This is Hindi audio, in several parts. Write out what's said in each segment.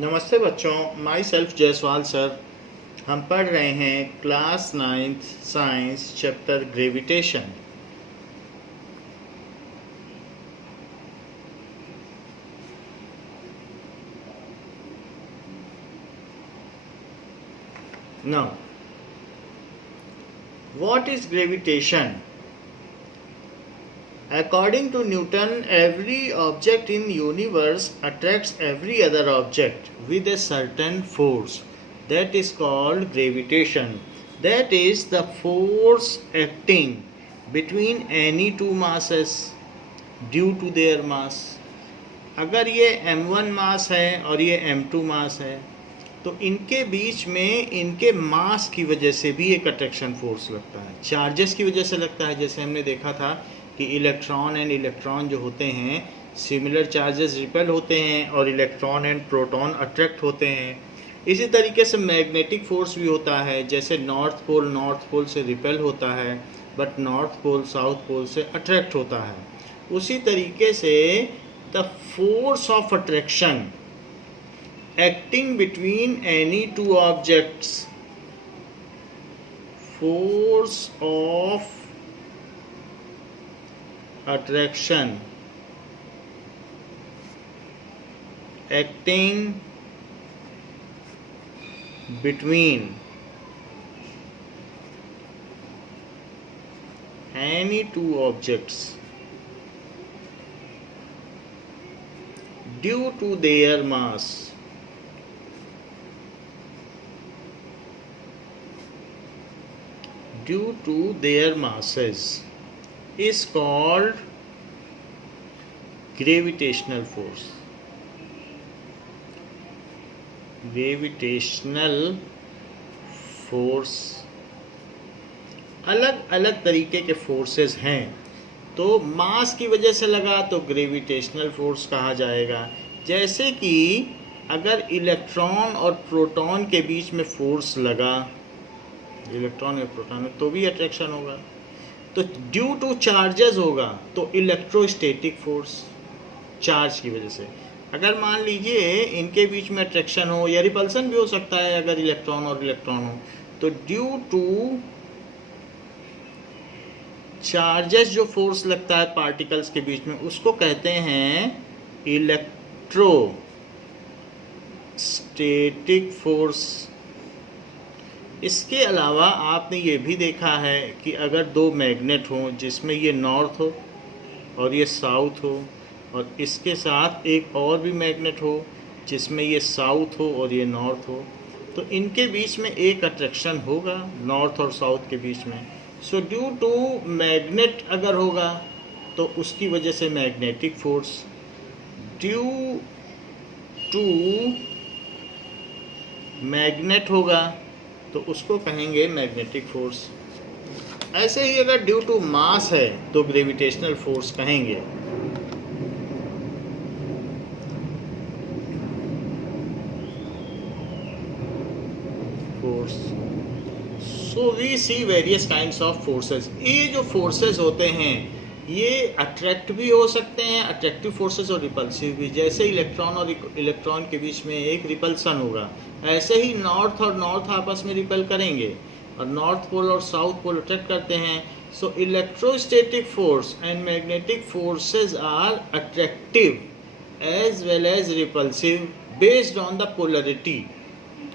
नमस्ते बच्चों, माई सेल्फ जयसवाल सर। हम पढ़ रहे हैं class 9th science chapter gravitation. Now what is gravitation? According to Newton, every object in universe attracts every other object with a certain force. That is called gravitation. That is the force acting between any two masses due to their mass. अगर ये m1 मास है और ये m2 मास है तो इनके बीच में इनके मास की वजह से भी एक अट्रैक्शन फोर्स लगता है, चार्जेस की वजह से लगता है। जैसे हमने देखा था कि इलेक्ट्रॉन एंड इलेक्ट्रॉन जो होते हैं सिमिलर चार्जेस रिपेल होते हैं और इलेक्ट्रॉन एंड प्रोटॉन अट्रैक्ट होते हैं। इसी तरीके से मैग्नेटिक फोर्स भी होता है, जैसे नॉर्थ पोल से रिपेल होता है but north pole south pole से अट्रैक्ट होता है। उसी तरीके से the force of attraction acting between any two objects, force of attraction acting between any two objects due to their mass due to their masses is called gravitational force. Gravitational force अलग अलग तरीके के फोर्सेस हैं, तो मास की वजह से लगा तो ग्रेविटेशनल फोर्स कहा जाएगा। जैसे कि अगर इलेक्ट्रॉन और प्रोटॉन के बीच में फोर्स लगा, इलेक्ट्रॉन और प्रोटॉन में, तो भी अट्रैक्शन होगा। तो ड्यू टू चार्जेस होगा तो इलेक्ट्रोस्टैटिक फोर्स चार्ज की वजह से। अगर मान लीजिए इनके बीच में अट्रैक्शन हो या रिपल्सन भी हो सकता है, अगर इलेक्ट्रॉन और इलेक्ट्रॉन हो, तो ड्यू टू चार्जेस जो फोर्स लगता है पार्टिकल्स के बीच में उसको कहते हैं इलेक्ट्रोस्टैटिक फोर्स। इसके अलावा आपने ये भी देखा है कि अगर दो मैग्नेट हों जिसमें ये नॉर्थ हो और ये साउथ हो, और इसके साथ एक और भी मैग्नेट हो जिसमें ये साउथ हो और ये नॉर्थ हो, तो इनके बीच में एक अट्रैक्शन होगा नॉर्थ और साउथ के बीच में। सो ड्यू टू मैग्नेट अगर होगा तो उसकी वजह से magnetic force, due to magnet होगा तो उसको कहेंगे मैग्नेटिक फोर्स। ऐसे ही अगर ड्यू टू मास है तो ग्रेविटेशनल फोर्स कहेंगे। Force. So we see various kinds of forces. ये जो फोर्सेस होते हैं ये अट्रैक्ट भी हो सकते हैं, अट्रैक्टिव फोर्सेस, और रिपल्सिव भी। जैसे इलेक्ट्रॉन और इलेक्ट्रॉन के बीच में एक रिपल्सन होगा, ऐसे ही नॉर्थ और नॉर्थ आपस में रिपेल करेंगे और नॉर्थ पोल और साउथ पोल अट्रैक्ट करते हैं। So electrostatic force and magnetic forces are attractive as well as repulsive based on the polarity,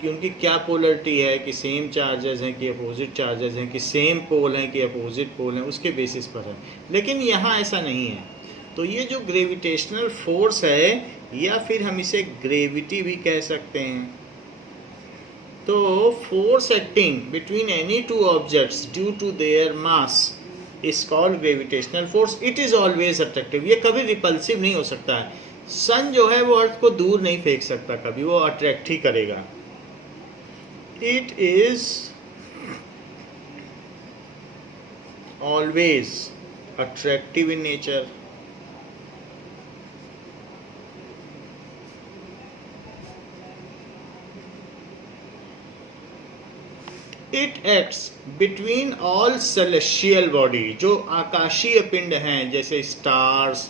कि उनकी क्या पोलरिटी है, कि सेम चार्जेस हैं कि अपोजिट चार्जेस हैं, कि सेम पोल हैं कि अपोजिट पोल हैं, उसके बेसिस पर है। लेकिन यहाँ ऐसा नहीं है। तो ये जो ग्रेविटेशनल फोर्स है, या फिर हम इसे ग्रेविटी भी कह सकते हैं, तो force acting between any two objects due to their mass is called gravitational force. It is always attractive. ये कभी रिपल्सिव नहीं हो सकता है। सन जो है वो अर्थ को दूर नहीं फेंक सकता, कभी वो अट्रैक्ट ही करेगा। It is always attractive in nature. It acts between all celestial body, जो आकाशीय पिंड हैं, जैसे स्टार्स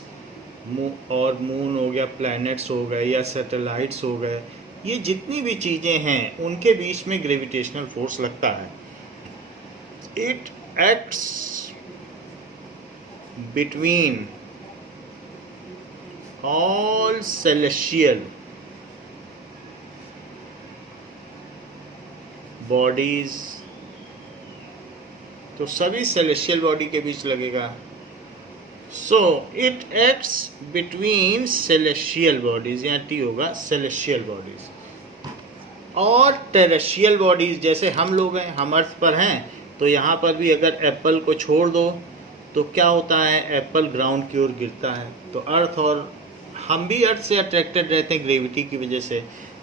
और मून हो गया, प्लैनेट्स हो गए या सैटेलाइट्स हो गए, ये जितनी भी चीज़ें हैं उनके बीच में ग्रेविटेशनल फोर्स लगता है. It acts between all celestial bodies. तो सभी सेलेस्टियल बॉडी के बीच लगेगा. So it acts between celestial bodies, यहाँ टी होगा, सेलेस्टियल बॉडीज और टेरेस्ट्रियल बॉडीज. जैसे हम लोग हैं, हम अर्थ पर हैं, तो यहाँ पर भी अगर एप्पल को छोड़ दो तो क्या होता है, एप्पल ग्राउंड की ओर गिरता है. तो अर्थ और हम भी अर्थ से अट्रैक्टेड रहते हैं ग्रेविटी की वजह से.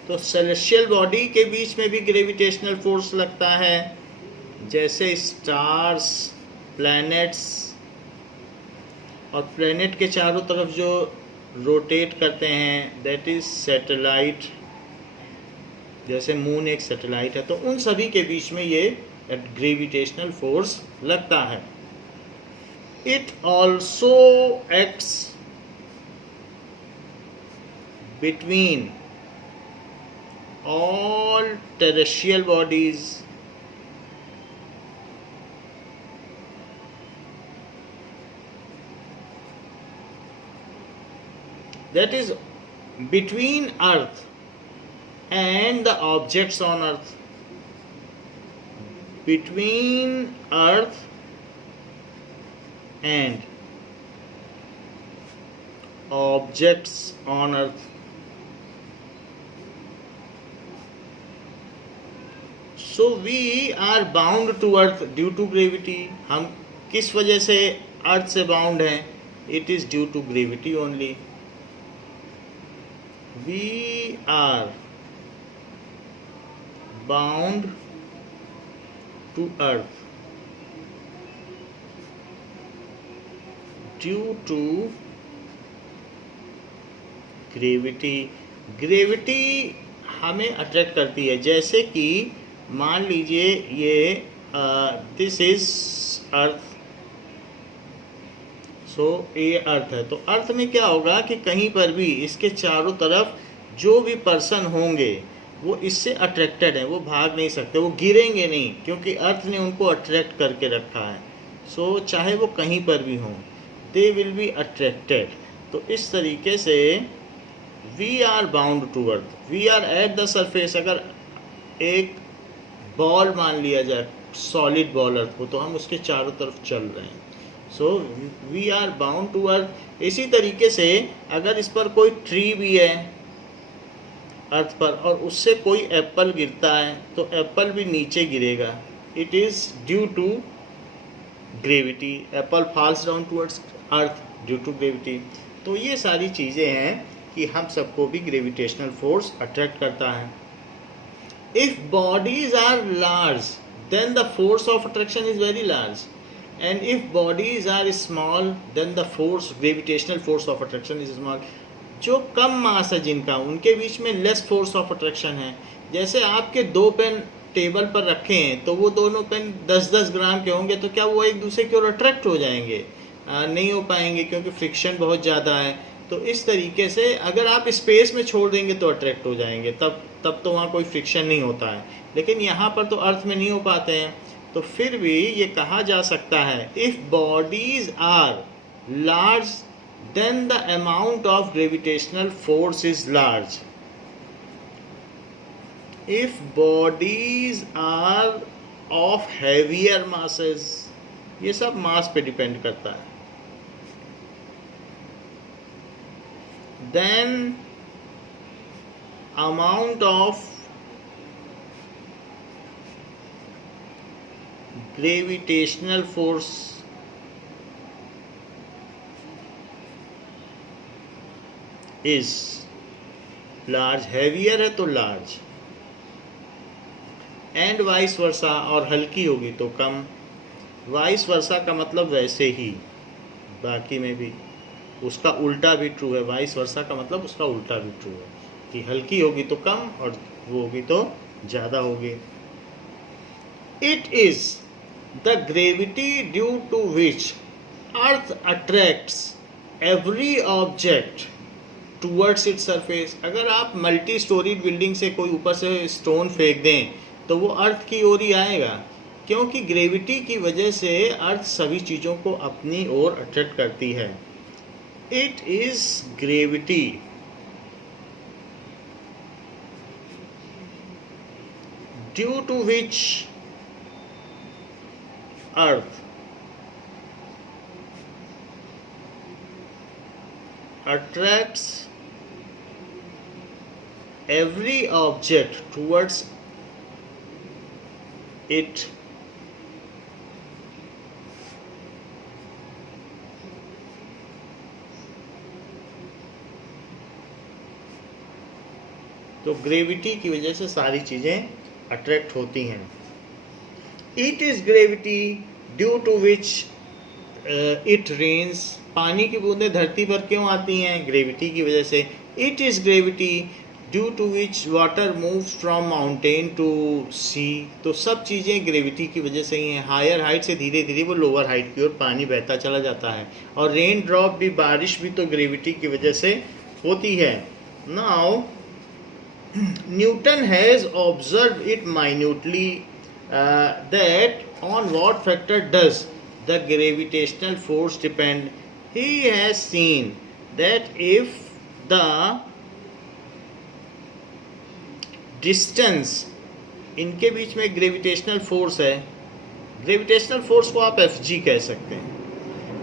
तो सेलेस्टियल बॉडी के बीच में भी ग्रेविटेशनल फोर्स लगता है. जैसे स्टार्स, प्लैनेट्स, और प्लैनेट के चारों तरफ जो रोटेट करते हैं, दैट इज सैटेलाइट. जैसे मून एक सैटेलाइट है, तो उन सभी के बीच में ये ग्रेविटेशनल फोर्स लगता है. It also acts between all terrestrial bodies that is between earth and the objects on earth. Between earth and objects on earth. So we are bound to earth due to gravity. हम किस वजह से अर्थ से बाउंड हैं? It is due to gravity only. We are bound to earth due to gravity. Gravity हमें अट्रैक्ट करती है. जैसे कि मान लीजिए ये दिस इज अर्थ. सो ये अर्थ है. तो अर्थ में क्या होगा कि कहीं पर भी इसके चारों तरफ जो भी पर्सन होंगे वो इससे अट्रैक्टेड है, वो भाग नहीं सकते, वो गिरेंगे नहीं, क्योंकि अर्थ ने उनको अट्रैक्ट करके रखा है. सो चाहे वो कहीं पर भी हों, दे विल बी अट्रैक्टेड. तो इस तरीके से we are bound to earth. We are at the surface. अगर एक बॉल मान लिया जाए, सॉलिड बॉल अर्थ को, तो हम उसके चारों तरफ चल रहे हैं. So we are bound to earth. इसी तरीके से अगर इस पर कोई ट्री भी है अर्थ पर और उससे कोई एप्पल गिरता है, तो एप्पल भी नीचे गिरेगा. It is due to gravity. Apple falls down towards earth due to gravity. तो ये सारी चीज़ें हैं कि हम सबको भी ग्रेविटेशनल फोर्स अट्रैक्ट करता है. If bodies are large then the force of attraction is very large. And if bodies are small, then the force, gravitational force of attraction is small. जो कम मास है जिनका, उनके बीच में लेस फोर्स ऑफ अट्रैक्शन है. जैसे आपके 2 पेन टेबल पर रखे हैं, तो वो दोनों पेन 10-10 ग्राम के होंगे, तो क्या वो एक दूसरे की ओर अट्रैक्ट हो जाएंगे? नहीं हो पाएंगे, क्योंकि फ्रिक्शन बहुत ज़्यादा है. तो इस तरीके से अगर आप स्पेस में छोड़ देंगे तो अट्रैक्ट हो जाएंगे, तब तो वहाँ कोई फ्रिक्शन नहीं होता है. लेकिन यहाँ पर तो अर्थ में नहीं हो पाते हैं. तो फिर भी ये कहा जा सकता है, if bodies are large then the amount of gravitational force is large. If bodies are of heavier masses, ये सब मास पे डिपेंड करता है, then amount of gravitational force is large. Heavier है तो लार्ज, एंड वाइस वर्सा. और हल्की होगी तो कम. वाइस वर्सा का मतलब वैसे ही बाकी में भी उसका उल्टा भी ट्रू है. वाइस वर्सा का मतलब उसका उल्टा भी ट्रू है, कि हल्की होगी तो कम और वो होगी तो ज़्यादा होगी. It is the gravity due to which earth attracts every object towards its surface. अगर आप मल्टी स्टोरीड बिल्डिंग से कोई ऊपर से स्टोन फेंक दें तो वो अर्थ की ओर ही आएगा, क्योंकि ग्रेविटी की वजह से अर्थ सभी चीज़ों को अपनी ओर अट्रैक्ट करती है। It is gravity due to which earth attracts every object towards it. तो ग्रेविटी की वजह से सारी चीजें अट्रैक्ट होती हैं। It is gravity due to which it rains. पानी की बूंदें धरती पर क्यों आती हैं? ग्रेविटी की वजह से। It is gravity due to which water moves from mountain to sea. तो सब चीज़ें ग्रेविटी की वजह से ही हैं। हायर हाइट से धीरे धीरे वो लोअर हाइट की ओर पानी बहता चला जाता है। और रेन ड्रॉप भी, बारिश भी तो ग्रेविटी की वजह से होती है। Now Newton has observe it minutely that on what factor does the gravitational force depend. He has seen that if the distance, इनके बीच में ग्रेविटेशनल फोर्स है, ग्रेविटेशनल फोर्स को आप Fg कह सकते हैं।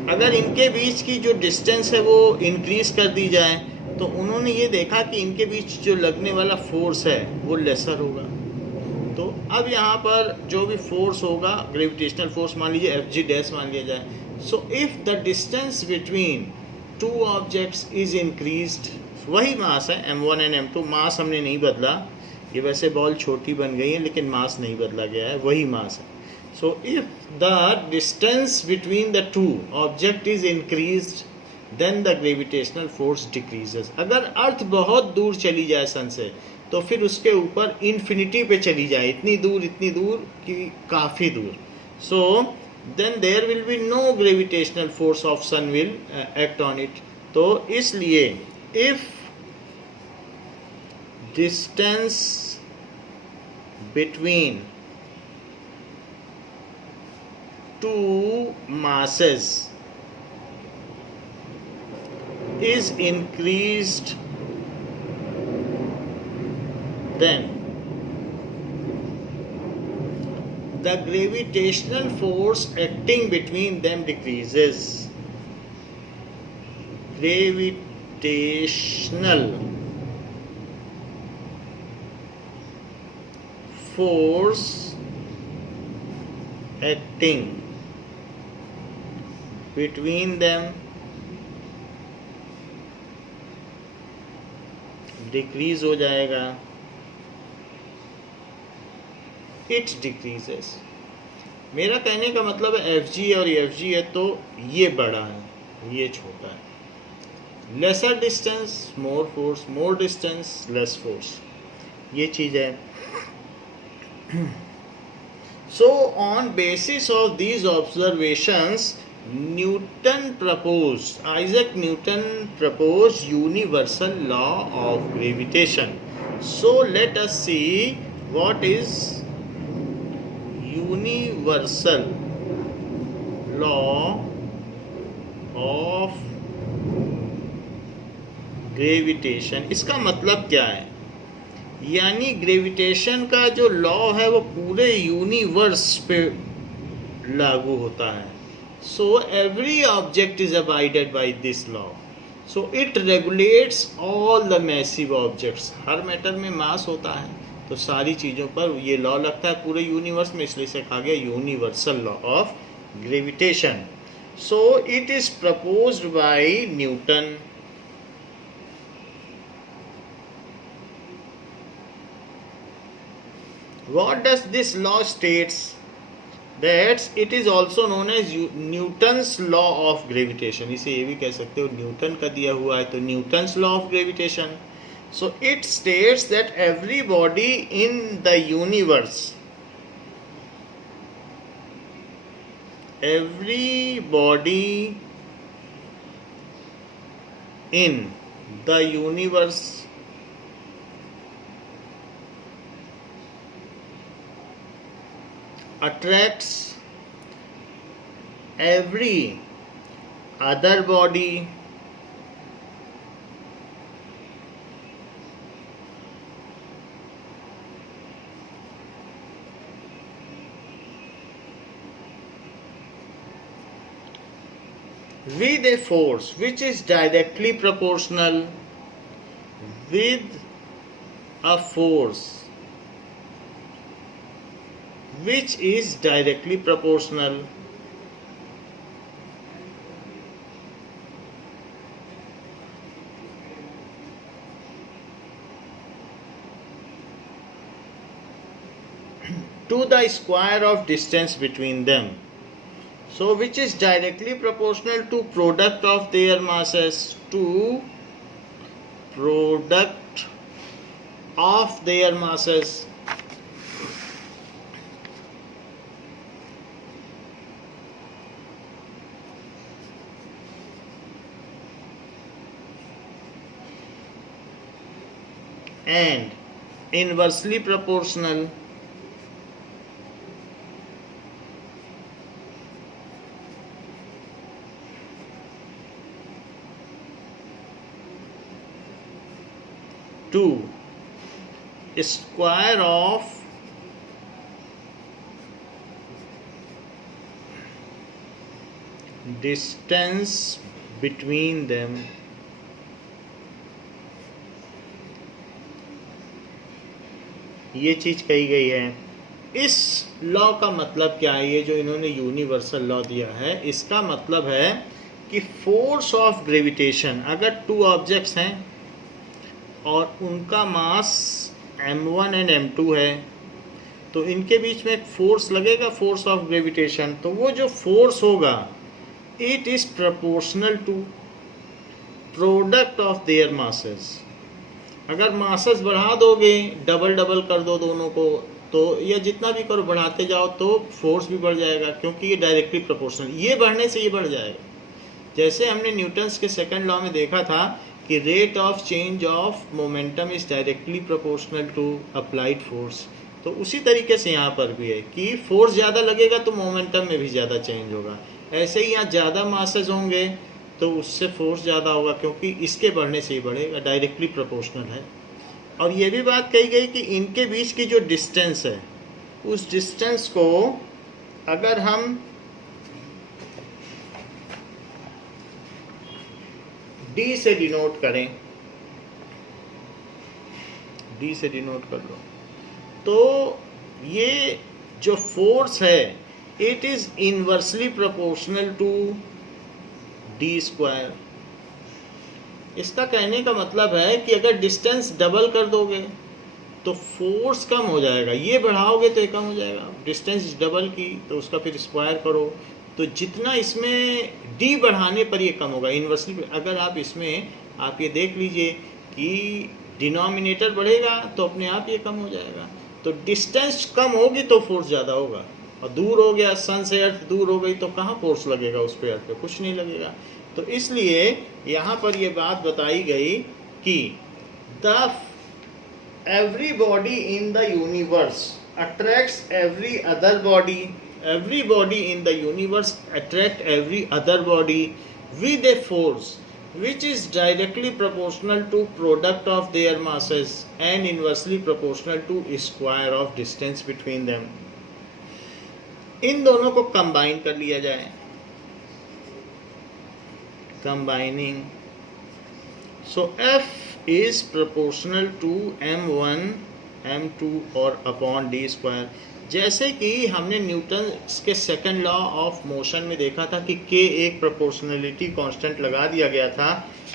अगर इनके बीच की जो डिस्टेंस है वो इंक्रीज कर दी जाए तो उन्होंने ये देखा कि इनके बीच जो लगने वाला फोर्स है वो लेसर होगा। तो अब यहाँ पर जो भी फोर्स होगा, ग्रेविटेशनल फोर्स मान लीजिए Fg डैश मान लिया जाए। सो if the distance between two objects is increased, वही मास है m1 एंड m2, मास हमने नहीं बदला। ये वैसे बॉल छोटी बन गई है लेकिन मास नहीं बदला गया है, वही मास है। So if the distance between the two object is increased then the gravitational force decreases. अगर अर्थ बहुत दूर चली जाए सन से तो फिर उसके ऊपर इन्फिनिटी पे चली जाए, इतनी दूर कि काफ़ी दूर। So then there will be no gravitational force of sun will act on it. तो इसलिए if distance between two masses is increased, then the gravitational force acting between them decreases. Gravitational force acting between them decrease हो जाएगा, इट डिक्रीजेस। मेरा कहने का मतलब है Fg और Fg है तो ये बड़ा है, ये छोटा है। Lesser distance more force, more distance less force, ये चीज़ है। So on basis of these observations Isaac Newton proposed universal law of gravitation. So let us see what is universal law of gravitation. इसका मतलब क्या है? यानी ग्रेविटेशन का जो लॉ है वो पूरे यूनिवर्स पे लागू होता है। So every object is abided by this law. So it regulates all the massive objects. Her matter में मास होता है तो सारी चीज़ों पर ये लॉ लगता है पूरे यूनिवर्स में, इसलिए इसे कहा गया universal law of gravitation. So it is proposed by Newton. What does this law states? That it is also known as Newton's law of gravitation. इसे ये भी कह सकते हो न्यूटन का दिया हुआ है तो Newton's law of gravitation. So it states that every body in the universe, every body in the universe attracts every other body with a force which is directly proportional with a force which is directly proportional to the square of distance between them. So which is directly proportional to product of their masses, to product of their masses. And inversely proportional to square of distance between them. ये चीज कही गई है। इस लॉ का मतलब क्या है? ये जो इन्होंने यूनिवर्सल लॉ दिया है, इसका मतलब है कि फोर्स ऑफ ग्रेविटेशन, अगर टू ऑब्जेक्ट्स हैं और उनका मास m1 एंड m2 है, तो इनके बीच में एक फोर्स लगेगा, फोर्स ऑफ ग्रेविटेशन। तो वो जो फोर्स होगा, it is proportional to product of their masses. अगर मासेस बढ़ा दोगे, डबल डबल कर दो दोनों को, तो या जितना भी करो बढ़ाते जाओ, तो फोर्स भी बढ़ जाएगा, क्योंकि ये डायरेक्टली प्रोपोर्शनल, ये बढ़ने से ये बढ़ जाएगा। जैसे हमने न्यूटन्स के सेकंड लॉ में देखा था कि rate of change of momentum is directly proportional to applied force, तो उसी तरीके से यहाँ पर भी है कि फोर्स ज़्यादा लगेगा तो मोमेंटम में भी ज़्यादा चेंज होगा। ऐसे ही यहाँ ज़्यादा मासेस होंगे तो उससे फोर्स ज़्यादा होगा, क्योंकि इसके बढ़ने से ही बढ़ेगा, डायरेक्टली प्रोपोर्शनल है। और ये भी बात कही गई कि इनके बीच की जो डिस्टेंस है, उस डिस्टेंस को अगर हम d से डिनोट करें, d से डिनोट कर लो, तो ये जो फोर्स है, it is inversely proportional to d square. इसका कहने का मतलब है कि अगर डिस्टेंस डबल कर दोगे तो फोर्स कम हो जाएगा, ये बढ़ाओगे तो ये कम हो जाएगा। डिस्टेंस डबल की तो उसका फिर स्क्वायर करो, तो जितना इसमें d बढ़ाने पर ये कम होगा इनवर्सली। अगर आप इसमें आप ये देख लीजिए कि डिनोमिनेटर बढ़ेगा तो अपने आप ये कम हो जाएगा। तो डिस्टेंस कम होगी तो फोर्स ज़्यादा होगा, और दूर हो गया, सन से अर्थ दूर हो गई तो कहाँ फोर्स लगेगा उस पर, अर्थ पे कुछ नहीं लगेगा। तो इसलिए यहाँ पर ये बात बताई गई कि the every body in the universe attracts every other body, every body in the universe attract every other body with a force which is directly proportional to product of their masses and inversely proportional to square of distance between them। इन दोनों को कंबाइन कर लिया जाए, combining, so F is proportional to m1 m2 और अपॉन d स्क्वायर। जैसे कि हमने न्यूटन के सेकंड लॉ ऑफ मोशन में देखा था कि k एक प्रोपोर्शनलिटी कांस्टेंट लगा दिया गया था,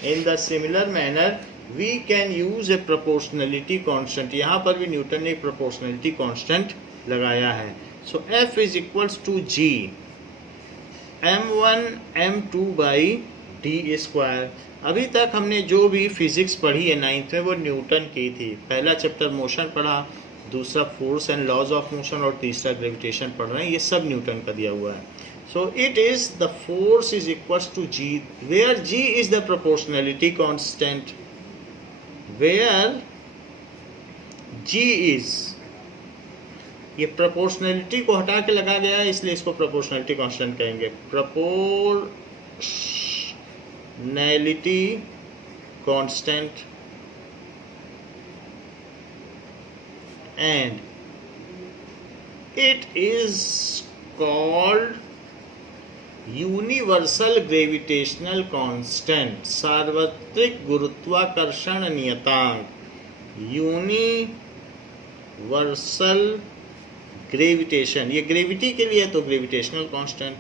in the similar manner we can use a proportionality constant. यहाँ पर भी न्यूटन ने एक प्रोपोर्शनलिटी कांस्टेंट लगाया है। So F is equals to G m1 m2 by d square. अभी तक हमने जो भी फिजिक्स पढ़ी है 9th में, वो न्यूटन की थी। पहला चैप्टर मोशन पढ़ा, दूसरा force and laws of motion, और तीसरा ग्रेविटेशन पढ़ रहे हैं। ये सब न्यूटन का दिया हुआ है। So it is the force is equals to G, where G is the proportionality constant. Where G is, ये प्रोपोर्शनैलिटी को हटा के लगा गया है इसलिए इसको प्रोपोर्शनैलिटी कांस्टेंट कहेंगे। Proportionality constant and it is called universal gravitational constant, सार्वत्रिक गुरुत्वाकर्षण नियतांक। यूनिवर्सल ग्रेविटेशन, ये ग्रेविटी के लिए तो ग्रेविटेशनल कांस्टेंट।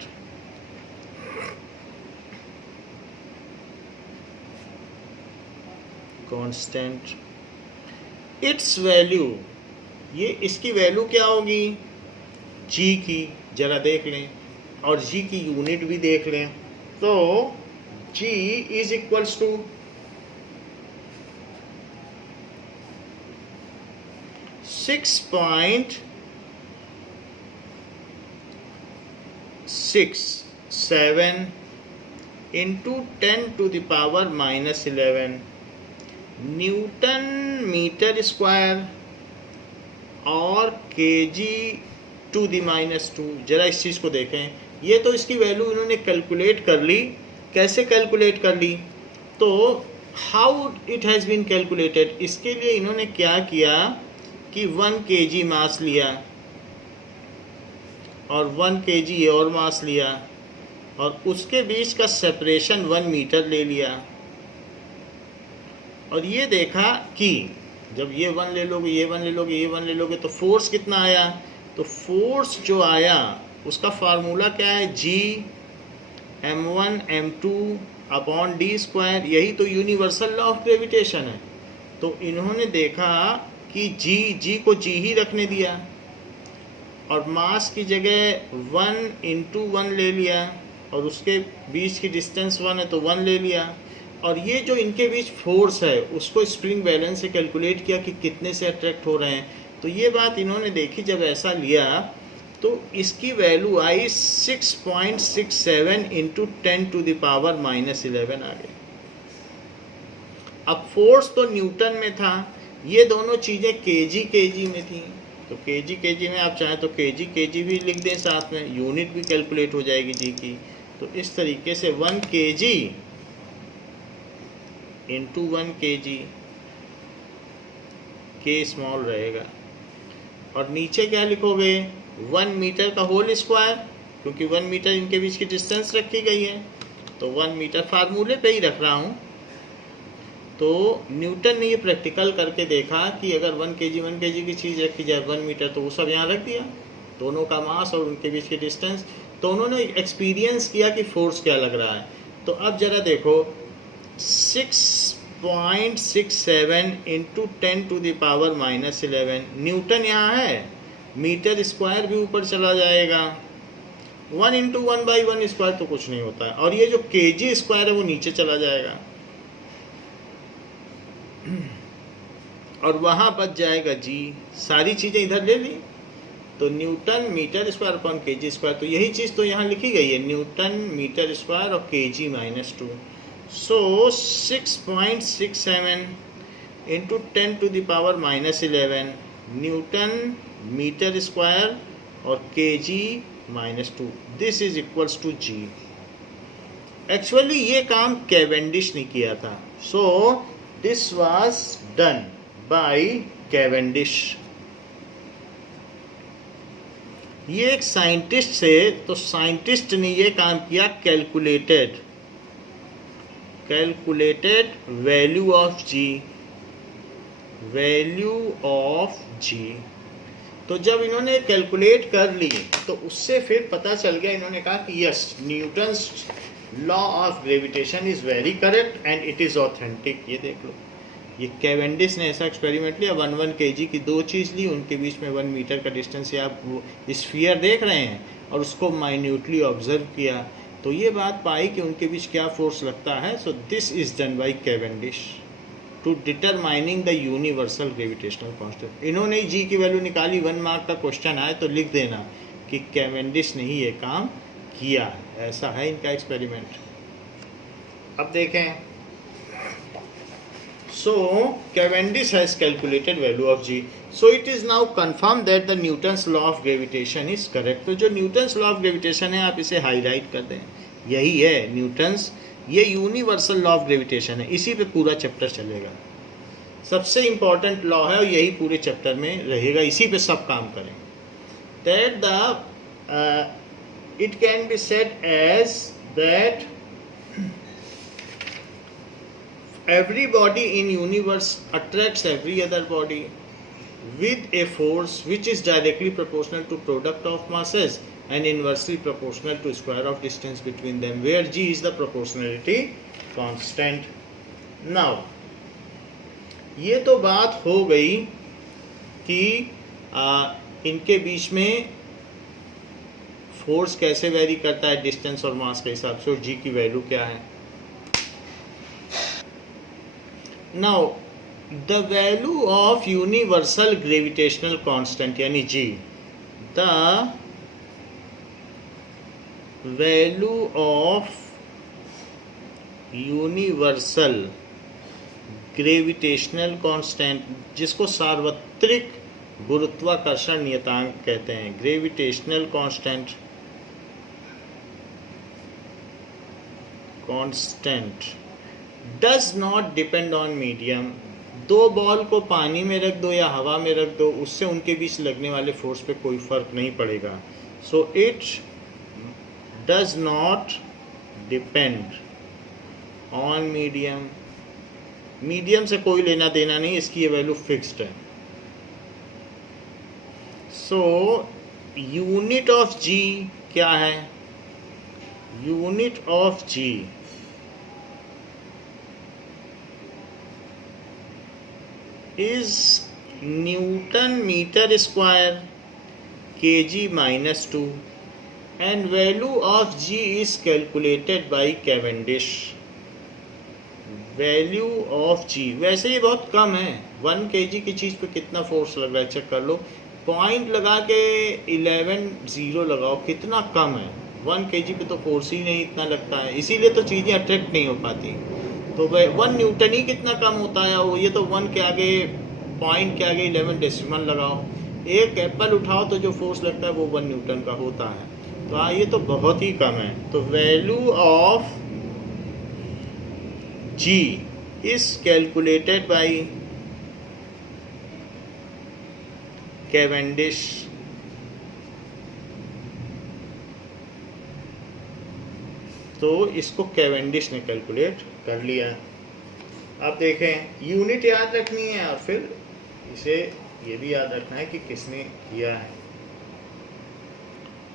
इट्स वैल्यू, ये इसकी वैल्यू क्या होगी जी की, जरा देख लें, और जी की यूनिट भी देख लें। तो G is equals to 6.67 into 10 to the power minus 11 newton metre square और केजी टू दी माइनस 2। जरा इस चीज़ को देखें, ये तो इसकी वैल्यू इन्होंने कैलकुलेट कर ली। कैसे कैलकुलेट कर ली? तो how it has been calculated, इसके लिए इन्होंने क्या किया कि 1 kg मास लिया और 1 kg और मास लिया और उसके बीच का सेपरेशन 1 मीटर ले लिया और ये देखा कि जब ये 1 ले लोगे, ये 1 ले लोगे, ये 1 ले लोगे तो फोर्स कितना आया। तो फोर्स जो आया उसका फार्मूला क्या है, जी m1 m2 upon D square. यही तो यूनिवर्सल लॉ ऑफ ग्रेविटेशन है। तो इन्होंने देखा कि जी को जी ही रखने दिया और मास की जगह 1 into 1 ले लिया और उसके बीच की डिस्टेंस 1 है तो 1 ले लिया। और ये जो इनके बीच फोर्स है उसको स्प्रिंग बैलेंस से कैलकुलेट किया कि कितने से अट्रैक्ट हो रहे हैं। तो ये बात इन्होंने देखी, जब ऐसा लिया तो इसकी value I 6.67 into 10 to the power minus 11 आ गई। अब फोर्स तो न्यूटन में था, ये दोनों चीज़ें केजी में थी। तो केजी में आप चाहें तो केजी भी लिख दें, साथ में यूनिट भी कैलकुलेट हो जाएगी जी की। तो इस तरीके से 1 kg इंटू 1 kg, के स्मॉल रहेगा और नीचे क्या लिखोगे 1 मीटर का होल स्क्वायर, क्योंकि 1 मीटर इनके बीच की डिस्टेंस रखी गई है। तो 1 मीटर फार्मूले पे ही रख रहा हूँ। तो न्यूटन ने ये प्रैक्टिकल करके देखा कि अगर 1 kg की चीज़ रखी जाए 1 मीटर, तो वो सब यहाँ रख दिया, दोनों का मास और उनके बीच की डिस्टेंस। तो उन्होंने एक्सपीरियंस किया कि फोर्स क्या लग रहा है। तो अब जरा देखो 6.67 into 10 to the power minus 11 Newton यहाँ है, मीटर स्क्वायर भी ऊपर चला जाएगा, 1 into 1/1 स्क्वायर तो कुछ नहीं होता है, और ये जो केजी स्क्वायर है वो नीचे चला जाएगा और वहाँ बच जाएगा जी। सारी चीज़ें इधर ले ली तो newton metre square upon KG square. तो यही चीज़ तो यहाँ लिखी गई है, न्यूटन मीटर स्क्वायर और KG minus 2। So 6.67 into 10 to the power minus 11 newton metre square और KG minus 2, this is equals to G. Actually ये काम कैवेंडिश ने किया था। So this was done by Cavendish. ये एक साइंटिस्ट से, तो साइंटिस्ट ने ये काम किया, कैलकुलेटेड वैल्यू ऑफ जी। तो जब इन्होंने कैलकुलेट कर ली तो उससे फिर पता चल गया, इन्होंने कहा कि yes, Newton's law of gravitation is very correct and it is authentic. ये देख लो, ये कैवेंडिश ने ऐसा एक्सपेरिमेंट लिया, 1 kg की दो चीज़ ली, उनके बीच में 1 मीटर का डिस्टेंस है, आप स्फीयर देख रहे हैं, और उसको माइन्यूटली ऑब्जर्व किया तो ये बात पाई कि उनके बीच क्या फोर्स लगता है। So this is done by Cavendish to determining the universal gravitational constant. इन्होंने जी की वैल्यू निकाली, 1 मार्क का क्वेश्चन आए तो लिख देना कि कैवेंडिश ने ही ये काम किया। ऐसा है इनका एक्सपेरिमेंट। अब देखें, So Cavendish has calculated value of G. So it is now confirmed that the Newton's law of gravitation is correct. तो जो न्यूटन्स लॉ ऑफ ग्रेविटेशन है आप इसे हाईलाइट कर दें, यही है न्यूटन्स, ये यूनिवर्सल लॉ ऑफ ग्रेविटेशन है, इसी पे पूरा चैप्टर चलेगा, सबसे इम्पॉर्टेंट लॉ है और यही पूरे चैप्टर में रहेगा, इसी पे सब काम करें. That the it can be said as that every body in universe attracts every other body with a force which is directly proportional to product of masses and inversely proportional to square of distance between them, where G is the proportionality constant. Now ये तो बात हो गई कि इनके बीच में फोर्स कैसे वेरी करता है डिस्टेंस और मास के हिसाब से, और G की वैल्यू क्या है. Now the value of universal gravitational constant यानी G, the value of universal gravitational constant, जिसको सार्वत्रिक गुरुत्वाकर्षण नियतांक कहते हैं, gravitational constant does not depend on medium. दो बॉल को पानी में रख दो या हवा में रख दो, उससे उनके बीच लगने वाले फोर्स पे कोई फर्क नहीं पड़ेगा. So it does not depend on medium. Medium से कोई लेना देना नहीं, इसकी ये वैल्यू फिक्स्ड है. सो यूनिट ऑफ जी क्या है? Unit of G is Newton meter square kg -2 and value of G is calculated by Cavendish. Value of G वैसे ही बहुत कम है, 1 kg की चीज़ पे कितना फोर्स लग रहा है चेक कर लो, पॉइंट लगा के 11 0 लगाओ, कितना कम है. 1 kg पे तो फोर्स ही नहीं इतना लगता है, इसीलिए तो चीज़ें अट्रैक्ट नहीं हो पाती. तो भाई 1 न्यूटन ही कितना कम होता है, वो ये तो 1 के आगे, पॉइंट के आगे 11 डेसिमल लगाओ, एक एप्पल उठाओ तो जो फोर्स लगता है वो 1 न्यूटन का होता है. तो ये तो बहुत ही कम है. तो value of G is calculated by Cavendish. तो इसको कैवेंडिश ने कैलकुलेट कर लिया. अब देखें, यूनिट याद रखनी है और फिर इसे ये भी याद रखना है कि किसने किया है.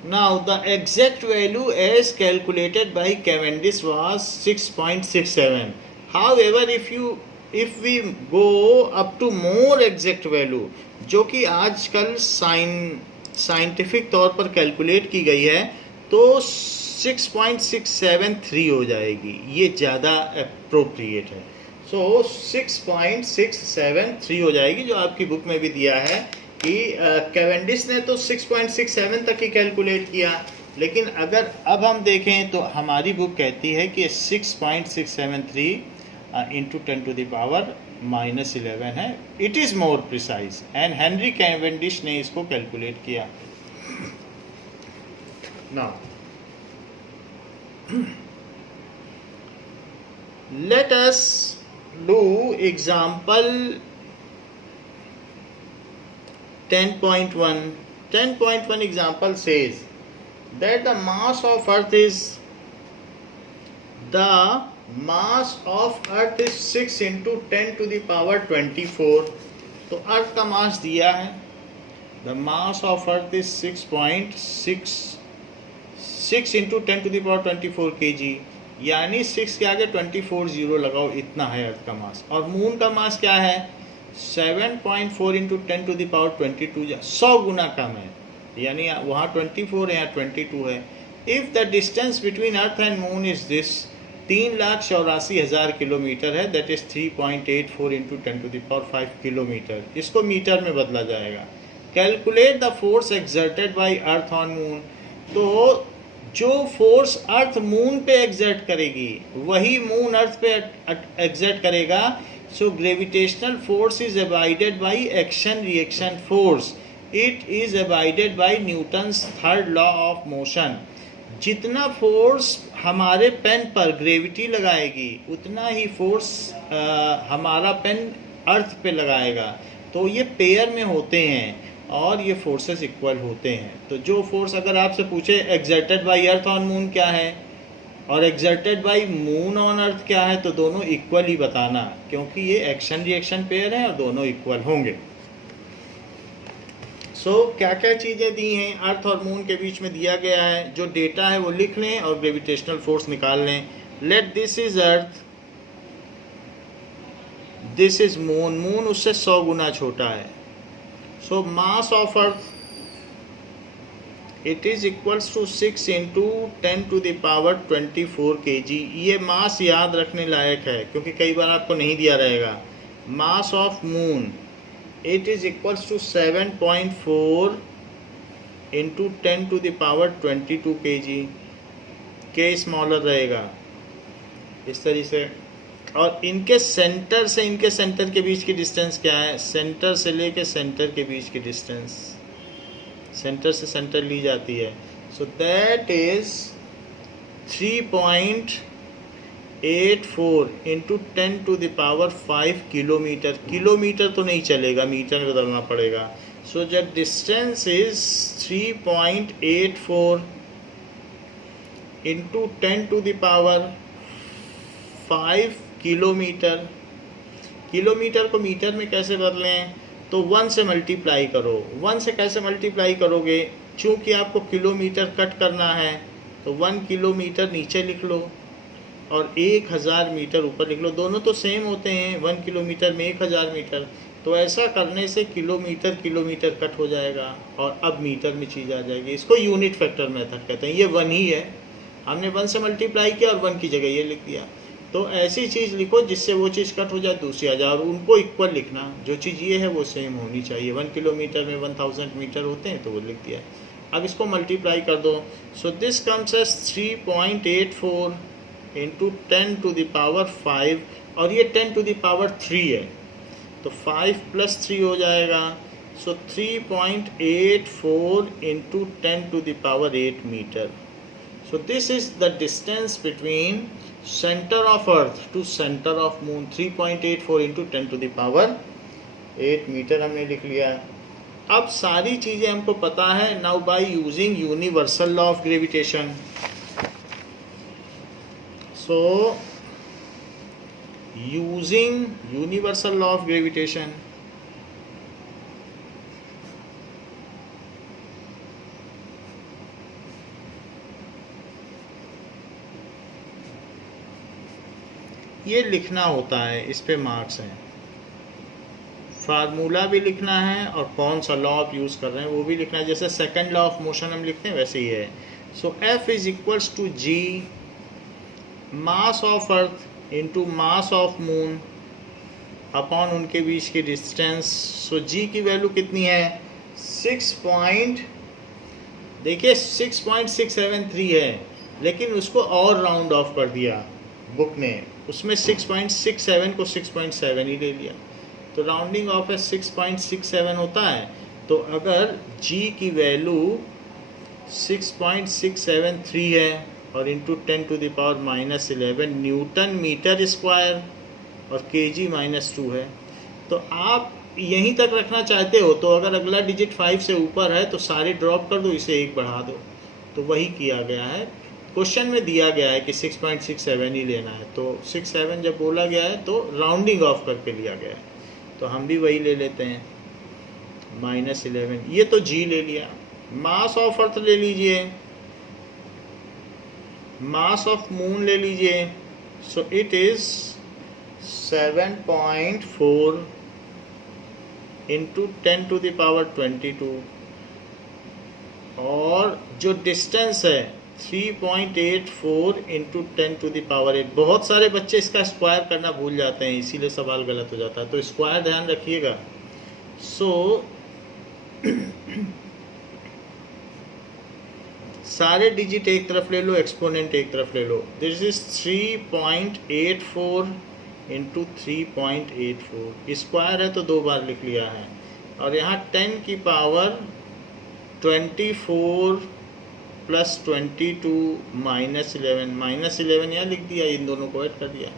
Now the exact value as calculated by Cavendish was 6.67. However if we go up to more exact value, जो कि आजकल साइंटिफिक तौर पर कैलकुलेट की गई है, तो 6.673 हो जाएगी, ये ज़्यादा अप्रोप्रिएट है. सो 6.673 हो जाएगी, जो आपकी बुक में भी दिया है कि कैवेंडिश ने तो 6.67 तक ही कैलकुलेट किया, लेकिन अगर अब हम देखें तो हमारी बुक कहती है कि 6.673 इंटू 10 to the power -11 है. It is more precise and Henry Cavendish ने इसको कैलकुलेट किया. Now let us do example 10.1. 10.1 example says that the mass of earth is 6 into 10 to the power 24. तो अर्थ का मास दिया है, the mass of earth is 6 into 10 to the power 24 kg, यानी 6 के आगे 24 0 लगाओ, इतना है अर्थ का मास. और मून का मास क्या है? 7.4 into 10 to the power 22, 100 गुना कम है, यानी वहाँ 24 है, यहाँ 22 है. If the distance between earth and moon is this, 3,84,000 kilometre है, that is 3.84 into 10 to the power 5 kilometre. इसको मीटर में बदला जाएगा. Calculate the force exerted by earth on moon. तो जो फोर्स अर्थ मून पे एग्जर्ट करेगी वही मून अर्थ पे एग्जर्ट करेगा So gravitational force is abided by action reaction force. It is abided by Newton's third law of motion. जितना फोर्स हमारे पेन पर ग्रेविटी लगाएगी उतना ही फोर्स हमारा पेन अर्थ पे लगाएगा। तो ये पेयर में होते हैं और ये फोर्सेस इक्वल होते हैं। तो जो फोर्स अगर आपसे पूछे exerted by earth on moon क्या है और exerted by moon on earth क्या है, तो दोनों इक्वल ही बताना, क्योंकि ये एक्शन रिएक्शन पेयर है और दोनों इक्वल होंगे। क्या क्या चीज़ें दी हैं अर्थ और मून के बीच में दिया गया है, जो डेटा है वो लिख लें और ग्रेविटेशनल फोर्स निकाल लें। Let this is earth, this is moon, moon उससे 100 गुना छोटा है। So mass of earth it is equals to 6 into 10 to the power 24 kg। ये मास याद रखने लायक है क्योंकि कई बार आपको नहीं दिया रहेगा। Mass of moon it is equals to 7.4 into 10 to the power 22 kg। के स्मॉलर रहेगा इस तरीके से। और इनके सेंटर से इनके सेंटर के बीच की डिस्टेंस क्या है, सेंटर से लेके सेंटर के बीच की डिस्टेंस, सेंटर से सेंटर ली जाती है। So that is 3.84 into 10 to the power 5 kilometre. Kilometre तो नहीं चलेगा, मीटर में बदलना पड़ेगा। So the distance is 3.84 into 10 to the power 5 kilometre. Kilometre को मीटर में कैसे बदलें, तो 1 से मल्टीप्लाई करो। 1 से कैसे मल्टीप्लाई करोगे, चूँकि आपको किलोमीटर कट करना है तो 1 किलोमीटर नीचे लिख लो और 1000 मीटर ऊपर लिख लो। दोनों तो सेम होते हैं, 1 किलोमीटर में 1000 मीटर। तो ऐसा करने से किलोमीटर किलोमीटर कट हो जाएगा और अब मीटर में चीज़ आ जाएगी। इसको यूनिट फैक्टर मेथड कहते हैं। ये 1 ही है, हमने 1 से मल्टीप्लाई किया और 1 की जगह ये लिख दिया। तो ऐसी चीज़ लिखो जिससे वो चीज़ कट हो जाए, दूसरी आ जाए, और उनको इक्वल लिखना। जो चीज़ ये है वो सेम होनी चाहिए। 1 किलोमीटर में 1000 मीटर होते हैं तो वो लिख दिया। अब इसको मल्टीप्लाई कर दो। So this comes as 3.84 into 10 to the power 5, और ये 10 टू द पावर 3 है तो 5 + 3 हो जाएगा। So 3.84 into 10 to the power 8 metre. So this is the distance between centre of earth to centre of moon. 3.84 into 10 to the power 8 metre हमने लिख लिया। अब सारी चीज़ें हमको पता है। Now by using universal law of gravitation, so using universal law of gravitation, ये लिखना होता है, इस पे मार्क्स हैं। फार्मूला भी लिखना है और कौन सा लॉ आप यूज़ कर रहे हैं वो भी लिखना है। जैसे सेकंड लॉ ऑफ मोशन हम लिखते हैं वैसे ही है। So F is equals to G mass of earth into mass of moon upon उनके बीच की डिस्टेंस। सो G की वैल्यू कितनी है, 6.673 है, लेकिन उसको और राउंड ऑफ कर दिया बुक ने। उसमें 6.67 को 6.7 ही ले लिया, तो राउंडिंग ऑफ है 6.67 होता है। तो अगर G की वैल्यू 6.673 है और into 10 to the power -11 newton metre square और kg -2 है, तो आप यहीं तक रखना चाहते हो तो अगर अगला डिजिट 5 से ऊपर है तो सारे ड्रॉप कर दो, इसे 1 बढ़ा दो। तो वही किया गया है। क्वेश्चन में दिया गया है कि 6.67 ही लेना है, तो 67 जब बोला गया है तो राउंडिंग ऑफ करके लिया गया है, तो हम भी वही ले लेते हैं -11। ये तो G ले लिया। मास ऑफ अर्थ ले लीजिए, मास ऑफ मून ले लीजिए। So it is 7.4 into 10 to the power 22, और जो डिस्टेंस है 3.84 इंटू 10 टू द पावर 8। बहुत सारे बच्चे इसका स्क्वायर करना भूल जाते हैं, इसीलिए सवाल गलत हो जाता है, तो स्क्वायर ध्यान रखिएगा। सो सारे डिजिट एक तरफ ले लो, एक्सपोनेंट एक तरफ ले लो। दिस इज 3.84 इंटू 3.84, स्क्वायर है तो 2 बार लिख लिया है, और यहाँ 10 की पावर 24 प्लस 22 -11 यहाँ लिख दिया, इन दोनों को ऐड कर दिया।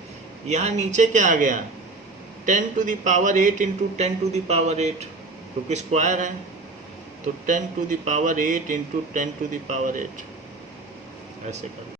यहाँ नीचे क्या आ गया, 10 to the power 8 into 10 to the power 8, क्योंकि स्क्वायर है तो 10 to the power 8 into 10 to the power 8 ऐसे कर